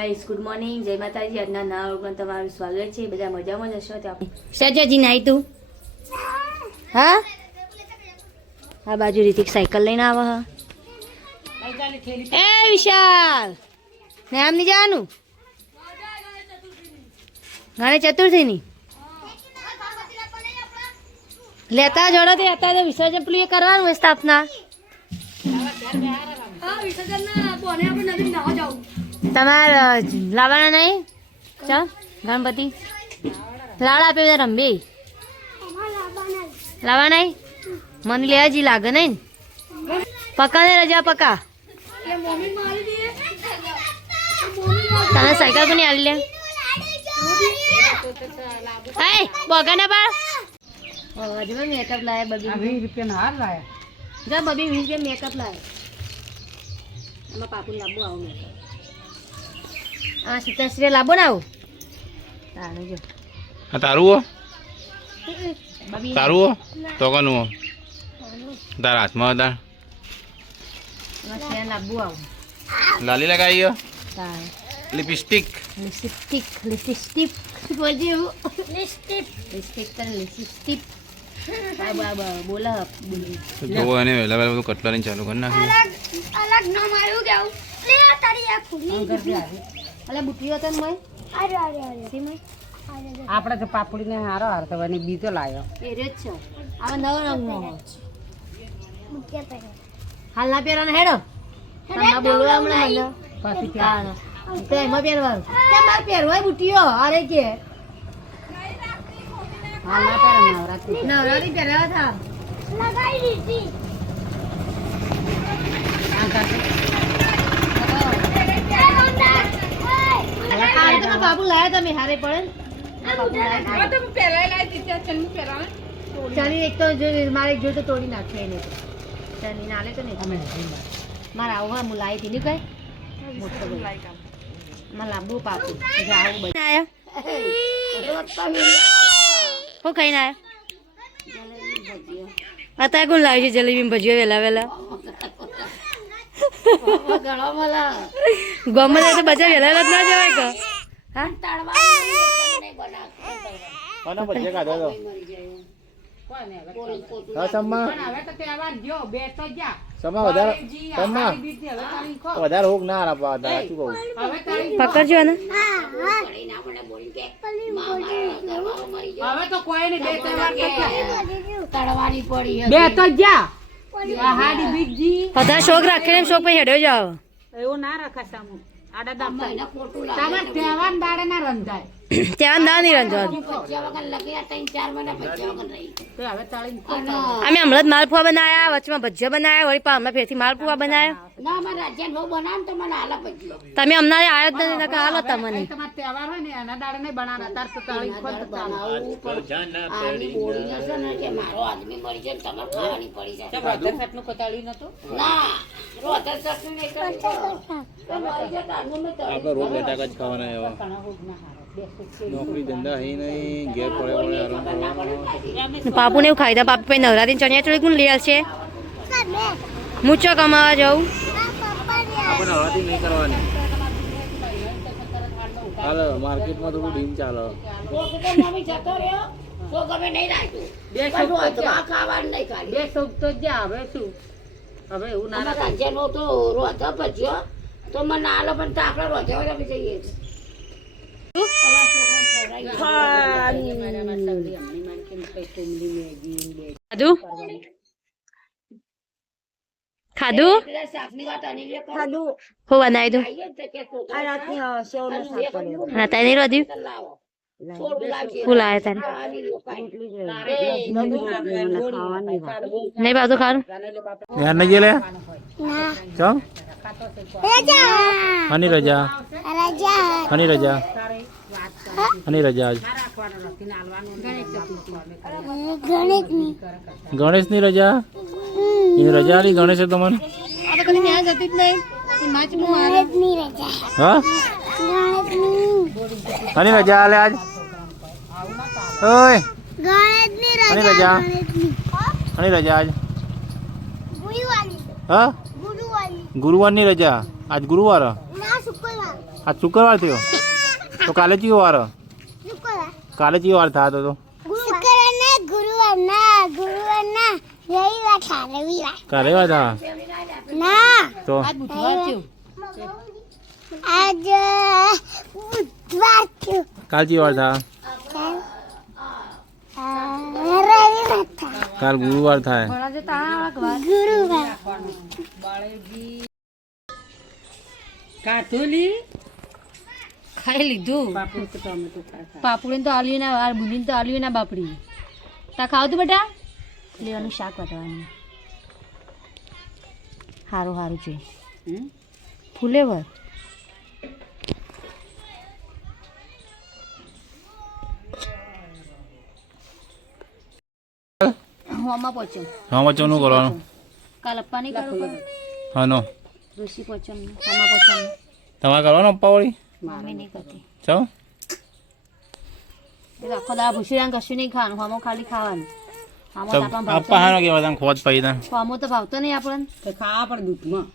Guys good morning જય માતાજી આજના નવા વ્લોગમાં તમારું સ્વાગત છે બધા મજામાં જ હશો તો સજાજી નાઈ તું હા આ બાજુ રીતિક સાયકલ લઈને આવે હ એ વિશાલ નામ ની જવાનું ગાણે ચતુર્થી ની લેતા જોડો તે અત્યારે વિસર્જન પેલું એ કરવાનું હોય સ્થાપના તમારે લાવવાના નહીં ચાલ ગણપતિ લાડ આપે બધા રંબે લાવવા નહીં મને લે હજી લાગે નહીં પકા ને રજા પકા તને સાયકલ પણ આલી લે હાય બોગા ના પા હજુ મેકઅપ લાયા બબી 20 રૂપિયા હાર લાયા જા બબી 20 રૂપિયા મેકઅપ લાયા એમાં પાપુ લાંબુ આવું મેકઅપ આ સીતાશ્રી લાંબો ને આવું તારું જો તારું હો તારું હો તો કનું હો તારા હાથમાં હતા લાંબુ આવું લાલી લગાવી ગયો તાર લિપસ્ટિક લિપસ્ટિક લિપસ્ટિક બોલજે લિપસ્ટિક લિપસ્ટિક તને લિપસ્ટિક બાબા બોલા તો એને વેલા વેલા બધું કટલરી ચાલુ કરી નાખ્યું અલગ ન મારું ગાઉ લે તારી આ ખુલી અલે બુટીઓ તન મય અરે અરે અરે સીમય આપણે તો પાપડીને હારો હાર તો એની બીજો લાયો એ રેજ છે આ નવો રંગનો મુક્યા પહેરે હાલ ના પહેરવાનો હેડો ના બોલવા હમણાં મને પછી હા તો એમાં પહેરવાનું તે માર પહેરવાય બુટીઓ અરે કે હાલ ના પહેરે નવરાત્રી નવરાત્રી પહેરવા થા લગાઈ દીધી આ કાઢ આ તો બાબુ લાયા તમે હારે પડે ચાલી એક તો જો મારે જો તો તોડી નાખે એને તો ચાલી નાલે તો નહીં મારે આવું હા હું લાવી હતી ને કઈ મોટો મારે લાંબુ પાપું આવું બધું હું ખાઈને આવ્યા અત્યારે કોણ લાવી છે જલેબી ભજીયો વેલા વેલા ગમે તો બજાર વેલા વેલા જ ના જવાય કે હા કોના ભજીયા ખાધા તો કોને હવે હા સમા પણ હવે તો તહેવાર જો બે તો જા સમા વધારે સમા વધારે હોક ના આપવા હતા શું કહું હવે તારી પકડજો ને હવે તો કોઈને બે તહેવાર તળવાની પડી બે તો જા હાડી બીજી બધા શોખ રાખીને શોખ પછી હેડ્યો જાવ એવું ના રખા સામુ આડા દામ તમાર તહેવાર દાડે ના રંધાય ત્યાં ના નહીં રંજવા તો હવે તાળી અમે હમણાં જ માલપુઆ બનાયા વચમાં ભજીયા બનાયા વળી પા હમણાં ફેરથી માલપુઆ બનાયા તમે હમણાં આયો જ નથી હાલો તમને તમાર તહેવાર હોય ને એના દાડે નહીં બનાવના તાર તો તાળી ખોદ નું કોતાળી નતું આપણે રોજ લેટાકા જ ખાવાના એવા નોકરી ધંધા હી નહીં ઘેર પડે પડે આરામ કરવાનો પાપુ ને એવું ખાઈ દે પાપુ પછી નવરાત્રી ચણિયા ચોળી કોણ લઈ આવશે હું ચો કમાવા જાઉં આપણે નવરાત્રી નહીં કરવાની ચાલો માર્કેટમાં થોડું ડીમ ચાલો બે સુખ તો જા હવે શું હવે એવું ના ખાધું ખાધું હું બનાવી દઉં હા તારે નહીં રોધ્યું હું લાવે તારે નહીં ભાવતું ખાવાનું યાર નહીં ગયેલે ચમ હની રજા હની રજા હની રજા આજ ગણેશ ની રજા એની રજા આલી ગણેશ તમને હા હની રજા આલે આજ ઓય હની રજા હની રજા આજ હા ગુરુવારની રજા આજ ગુરુવાર ના શુક્રવાર આ શુક્રવાર થયો તો કાલે ચિયો વાર શુક્રવાર કાલે ચિયો વાર થતો તો ગુરુવારના રવિવાર થાય રવિવાર કાલે વાર થા ના તો આજ બુધવાર થયો આજ બુધવાર થયો કાલ ચિયો વાર થા રવિવાર થાય કાલ ગુરુવાર થાય ગુરુવાર કાથોલી ખાઈ લીધું બાપુ તો ટમેટો ખાય પાપડીને તો આલ્યું ના આ બુંદીને તો આલ્યું ના બાપડી તા ખાવ તું બેટા લેવાનું શાક વાટવાનું સારું સારું જોઈએ ફુલેવર હોમાં પહોંચ્યો હા વચ્ચે નું કરવાનું કાલ અપ્પા નહીં કરો હા નો ઋષિ પહોંચ્યો હોમાં પહોંચ્યો તમારે કરવાનું અપ્પા વળી મમ્મી નહીં કરતી ચાલો એટલે આખો દાડા ભૂસી કશું નહીં ખાવાનું હોમો ખાલી ખાવાનું હોમો તો આપણને અપ્પા ભાવતો હાનો કેવા તને ખોજ પડી તને નહીં. હોમો તો ભાવતો નહીં આપણને તો ખાવા પડે દૂધમાં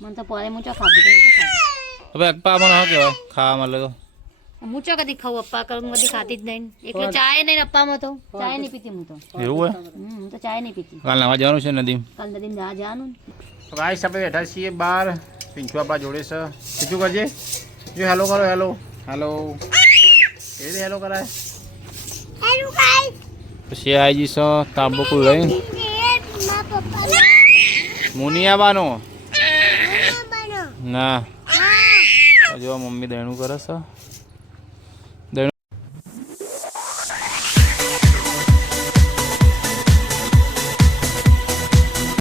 મને તો પોરે હું ચો ખાધું મને તો ખાધું હવે અપ્પા મને હા કહેવાય ખાવા મળે તો હું ચો કદી ખાઉં અપ્પા કરું હું કદી ખાતી જ નહીં એટલે ચાય નહીં અપ્પામાં તો ચાય નહીં પીતી હું તો એવું હોય હું તો ચાય નહીં પીતી કાલ નાવા જવાનું છે નદીમ કાલ નદીમ જવાનું ને. તો ગાઈસ આપણે બેઠા છીએ બહાર પિંચુ આપણા જોડે છે પિંચુ કરજે જો હેલો કરો હેલો હેલો એ રીતે હેલો કરાય હેલો ગાઈસ પછી આવી જઈશ તાંબુ કોઈ લઈ મા પપ્પા મુની આવવાનો બનો ના હા જો મમ્મી દહેણું કરે છે